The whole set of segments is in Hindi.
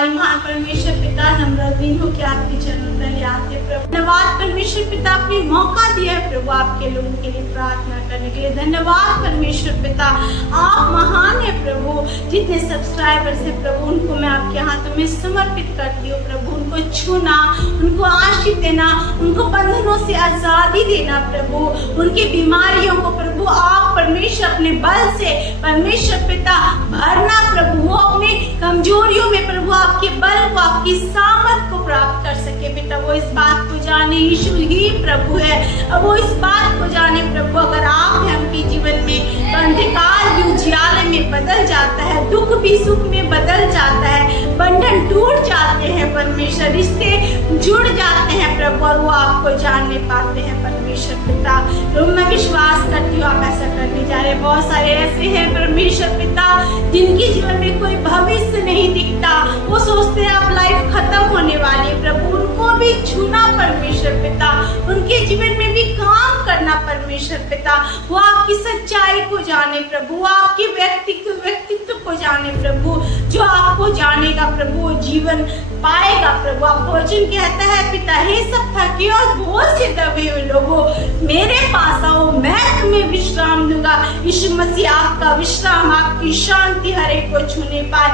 हमारे महान परमेश्वर पिता नम्र दीन होकर आपके चरणों तले आते प्रभु। धन्यवाद परमेश्वर पिता, आपने मौका दिया है प्रभु आपके लोगों के लिए प्रार्थना करने के लिए। धन्यवाद परमेश्वर पिता, आप महान है प्रभु। जितने सब्सक्राइबर्स है प्रभु उनको मैं आपके हाथों में समर्पित करती हूँ प्रभु। उनको छूना, उनको आशीष देना, उनको बंधनों से आजादी देना प्रभु। उनकी बीमारियों को प्रभु आप परमेश्वर अपने बल से परमेश्वर पिता भरना प्रभु। वो अपने कमजोरियों में प्रभु आपके बल को, आपकी सामर्थ को प्राप्त कर सके पिता। वो इस बात को जाने यीशु ही प्रभु है। अब वो इस बात को जाने प्रभु, अगर आप हैं उनके जीवन में अंधकार भी उजियाले में बदल जाता है, दुख भी सुख में बदल जाता है, बंधन टूट जाते हैं परमेश्वर, रिश्ते जुड़ जाते हैं प्रभु और वो आपको जानने पाते हैं परमेश्वर पिता। तो मैं विश्वास करती हूँ आप ऐसा करने जा रहे हैं। बहुत सारे ऐसे हैं परमेश्वर पिता जिनके जीवन में कोई भविष्य नहीं दिखता, वो सोचते हैं अब लाइफ खत्म होने वाली है प्रभु। उनको भी छूना परमेश्वर पिता, उनके जीवन में भी काम करना परमेश्वर पिता। वो आपकी सच्चाई को जाने प्रभु, वो आपके व्यक्तित्व को जाने प्रभु। जो आपको जानेगा प्रभु वो जीवन पाएगा प्रभु। आपको वचन कहता है पिता हे सब थके और बोझ से दबे हुए लोगों मेरे पास आओ, मैं तुम्हें विश्राम दूंगा। यीशु मसीह आपका विश्राम, आपकी शांति हर एक को छूने पाए,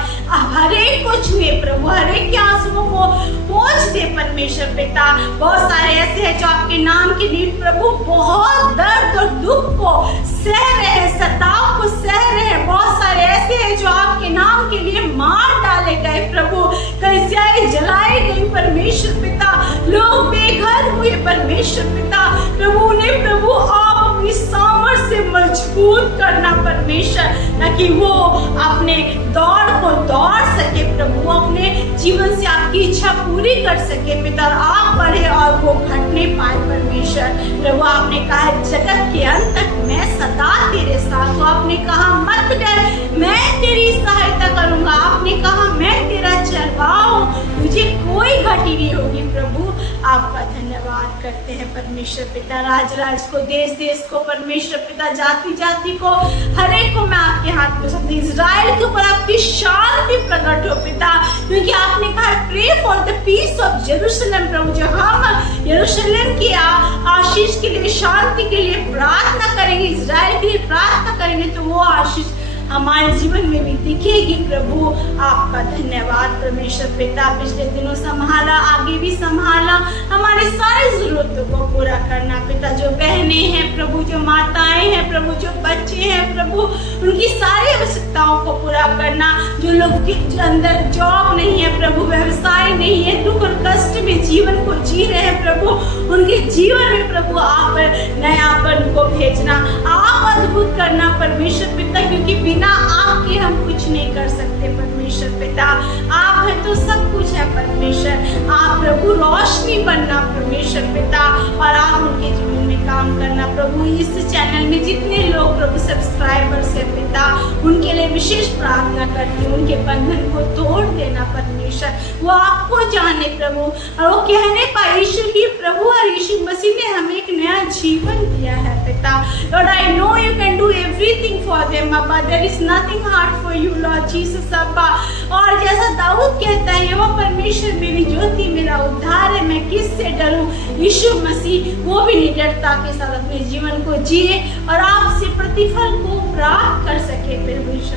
हर एक को छुए प्रभु, हर एक के आंसुओं को पोंछ दे परमेश्वर पिता। बहुत सारे ऐसे हैं जो आपके नाम के लिए प्रभु बहुत दर्द और दुख को सह रहे हैं, सताव को सह रहे हैं। बहुत सारे ऐसे हैं जो आपके नाम के लिए मार डाले गए प्रभु, कलीसियाएं जलाई गई परमेश्वर पिता, लोग बेघर हुए परमेश्वर पिता। प्रभु उन्हें प्रभु आप अपनी सामर्थ से मजबूत करना परमेश्वर, ताकि वो अपने दौड़ को दौड़ सके प्रभु, वो अपने जीवन से आपकी इच्छा पूरी कर सके पिता। आप बढ़े और वो घटने पाए परमेश्वर। प्रभु आपने कहा जगत के अंत तक मैं सदा तेरे साथ हूँ। आपने कहा मत डर, मैं तेरी सहायता करूंगा। आपने कहा मैं तेरा चरवाहा हूँ, मुझे कोई घटी नहीं होगी प्रभु। आपका धन्यवाद करते हैं परमेश्वर पिता। राज को, देश को परमेश्वर पिता, जाति को, हर एक को मैं आपके हाथ में सकती। इजराइल के ऊपर आपकी शांति प्रकट हो पिता, क्योंकि आपने कहा pray for the peace of Jerusalem प्रभु। जो हम यरूशलेम की आशीष के लिए, शांति के लिए प्रार्थना करेंगे, इजराइल के लिए प्रार्थना करेंगे, तो वो आशीष हमारे जीवन में भी दिखेगी प्रभु। आपका धन्यवाद परमेश्वर पिता। पिछले दिनों संभाला, आगे भी संभाला, हमारे सारी जरूरतों को पूरा करना पिता। जो बहनें हैं प्रभु, जो माताएं हैं प्रभु, जो बच्चे हैं प्रभु, उनकी सारी आवश्यकताओं को पूरा करना। जो लोग के अंदर जॉब नहीं है प्रभु, व्यवसाय नहीं है, दुख और कष्ट में जीवन को जी रहे हैं प्रभु, उनके जीवन में प्रभु आप नयापन को भेजना, आप अद्भुत करना परमेश्वर पिता, क्योंकि बिना आपके हम कुछ नहीं कर सकते परमेश्वर पिता। आप है तो सब कुछ है परमेश्वर। आप प्रभु रोशनी बनना परमेश्वर पिता, और आप उनके जीवन में काम करना प्रभु। इस चैनल में जितने लोग प्रभु सब्सक्राइबर्स है पिता, उनके लिए विशेष प्रार्थना करती हूँ, उनके बंधन को तोड़ देना परमेश्वर। वो आपको जाने प्रभु, और वो कहने पाए यीशु ही प्रभु और यीशु मसीह ने हमें एक नया जीवन दिया है पिता। Lord I know you can do everything for them अब्बा, there is nothing hard for you Lord Jesus अब्बा। और जैसा दाऊद कहता है वो परमेश्वर मेरी ज्योति, मेरा उद्धार है, मैं किससे डरूं। यीशु मसीह वो भी निडरता के साथ अपने जीवन को जिए और आपसे प्रतिफल को प्राप्त कर सके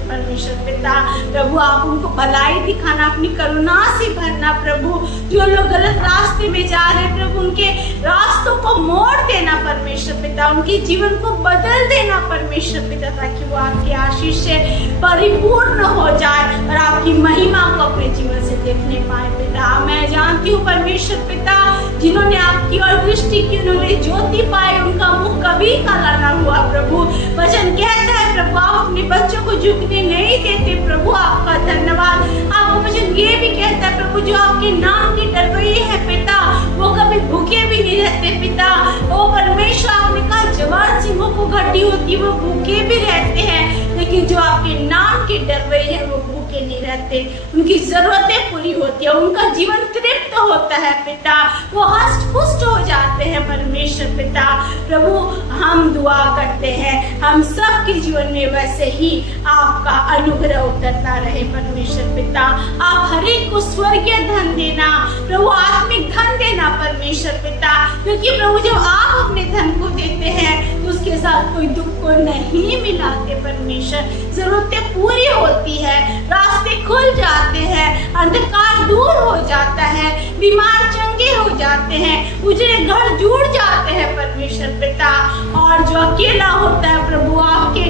परमेश्वर पिता। प्रभु आप उनको भलाई दिखाना, अपनी करुणा से भरना प्रभु। जो लोग गलत रास्ते में जा रहे प्रभु, उनके रास्तों को मोड़ देना परमेश्वर पिता, उनके जीवन को बदल देना परमेश्वर पिता, ताकि वो आपके आशीष से परिपूर्ण हो जाए और आपकी महिमा को अपने जीवन से देखने पाए पिता। मैं जानती हूँ परमेश्वर पिता, जिन्होंने आपकी ओर दृष्टि की, उन्होंने ज्योति पाई, उनका मुख कभी काला ना हुआ प्रभु। वचन कहता है प्रभु आप अपने बच्चों को झुकने नहीं देते प्रभु। आपका धन्यवाद। आपको वचन ये भी कहता है प्रभु, जो आपके नाम के डरवैये है पिता, वो कभी भूखे भी नहीं रहते पिता। ओ परमेश्वर आपने कहा जवान सिंहों को घटी होती, वो भूखे भी रहते हैं, लेकिन जो आपके नाम के डरवैये हैं वो भूखे नहीं रहते रहते, उनकी जरूरतें पूरी होती है, उनका जीवन तृप्त होता है पिता, वो हष्ट पुष्ट हो जाते हैं परमेश्वर पिता। प्रभु हम दुआ करते हैं हम सबके जीवन में वैसे ही आपका अनुग्रह उतरता रहे परमेश्वर पिता। आप हर एक को स्वर्गीय धन देना प्रभु, आत्मिक धन देना परमेश्वर पिता, क्योंकि प्रभु जब आप अपने धन को देते हैं तो उसके साथ कोई दुख को नहीं मिलाते परमेश्वर। जरूरतें पूरी होती है, रास्ते खुल जाते हैं, अंधकार दूर हो जाता है, बीमार चंगे हो जाते हैं, उजड़े घर जुड़ जाते हैं परमेश्वर पिता। और जो अकेला होता है प्रभु आपके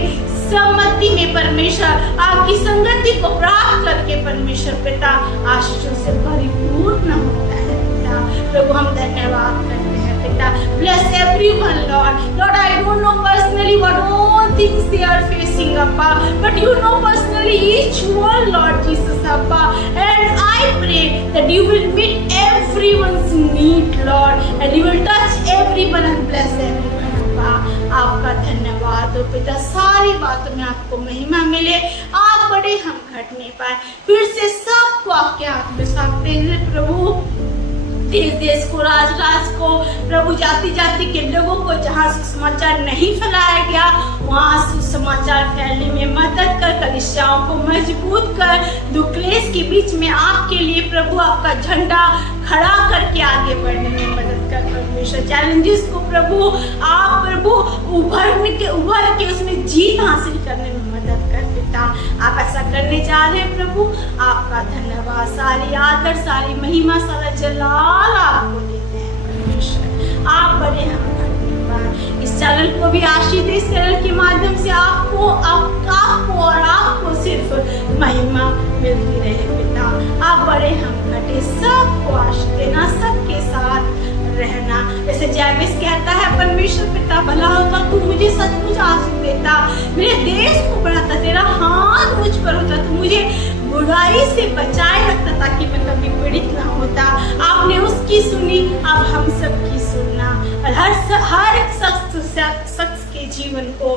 सम्मति में परमेश्वर आपकी संगति को प्राप्त करके परमेश्वर पिता आशीषों से परिपूर्ण होता है पिता। प्रभु हम धन्यवाद करते हैं पिता। Bless everyone Lord. Lord, I don't know personally what all things they are facing Appa, but you know personally each one Lord Jesus Appa, and I pray that you will meet everyone's need Lord, and you will touch everyone and bless everyone Appa। आपका धन्यवाद हो पिता, सारी बातों में आपको महिमा मिले, आप बड़े हम घट नहीं पाए, फिर से सबको आपके हाथ में सौंपते हैं प्रभु। देश देश को, राज राज को प्रभु, जाति जाति के लोगों को जहाँ सुसमाचार नहीं फैलाया गया वहाँ सुसमाचार फैलने में मदद कर, कलीसियाओं को मजबूत कर, दुख क्लेश के बीच में आपके लिए प्रभु आपका झंडा खड़ा करके आगे बढ़ने में मदद कर परमेश्वर। चैलेंजेस को प्रभु आप प्रभु उभर के उसमें जीत हासिल करने में मदद कर पिता। आप ऐसा करने जा रहे हैं प्रभु, आपका धन्यवाद, सारी आदर सारी महिमा सारा जलाल आपको देते हैं परमेश्वर। आप बड़े हम धन्यवाद। इस चैनल को भी आशीष दे, इस चैनल के माध्यम से आपको और आपको सिर्फ महिमा मिलती रहे पिता। आप बड़े हम घटे, सबको आशीष देना, सबके साथ रहना। जैसे जैविस कहता है परमेश्वर पिता भला होता तू मुझे सचमुच आशीष देता, मेरे देश को बढ़ाता, तेरा हाथ मुझ पर होता, तू मुझे बुराई से बचाए रखता ताकि मैं कभी पीड़ित ना होता। आपने उसकी सुनी, अब हम सबकी सुनना, और हर शख्स के जीवन को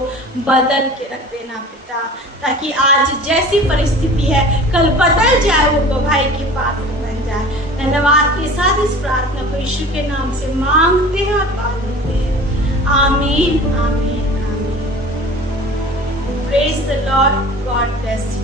बदल के रख देना पिता, ताकि आज जैसी परिस्थिति है कल बदल जाए, वो गवाही की पात्र बन जाए। धन्यवाद के साथ इस प्रार्थना को यीशु के नाम से मांगते हैं और पालते हैं, आमीन आमीन आमीन। Praise the Lord, God bless you.